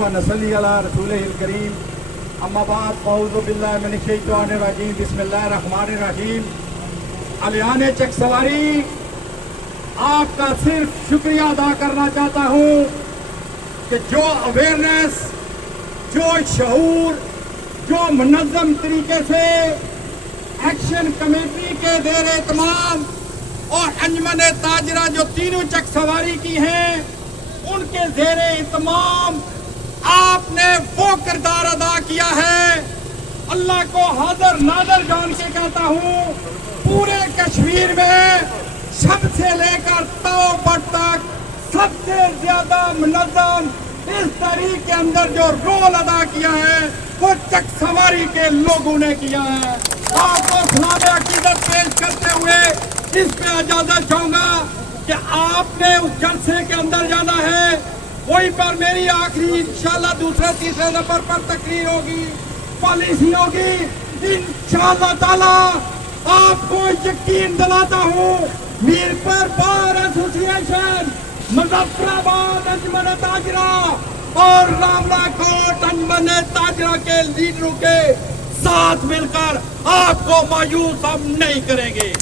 व नसल्ली अला रसूलिहिल करीम। अम्मा बाद फ़अऊज़ु बिल्लाहि मिनश शैतानिर रजीम। बिस्मिल्लाहिर रहमानिर रहीम। अलियाने चक सवारी, आपका सिर्फ शुक्रिया अदा करना चाहता हूँ कि जो अवेयरनेस, जो शऊर, जो मुनज़्ज़म तरीके से एक्शन कमेटी के ज़ेर एहतमाम और अंजुमन ताजरा जो तीनों चक सवारी की हैं, उनके ज़ेर एहतमाम आपने वो किरदार अदा किया है। अल्लाह को हाज़िर नाज़िर जान के कहता हूँ, पूरे कश्मीर में सबसे लेकर तौबत तक सबसे ज्यादा मुनज़्ज़म इस तारीख के अंदर जो रोल अदा किया है वो चक सवारी के लोगों ने किया है। आपको सलाम अकीदत पेश करते हुए इस पे इजाजत चाहूंगा कि आपने उस जलसे के अंदर जाना है, वहीं पर मेरी आखिरी इंशाल्लाह दूसरे तीसरे नंबर पर तकरीर होगी, पॉलिसी होगी। इंशाल्लाह ताला आपको यकीन दिलाता हूँ, मीरपुर बार एसोसिएशन, मुजफ्फराबाद अंजुमन ताजरा और रामला कोट अंजुमन ताजरा के लीडरों के साथ मिलकर आपको मायूस हम नहीं करेंगे।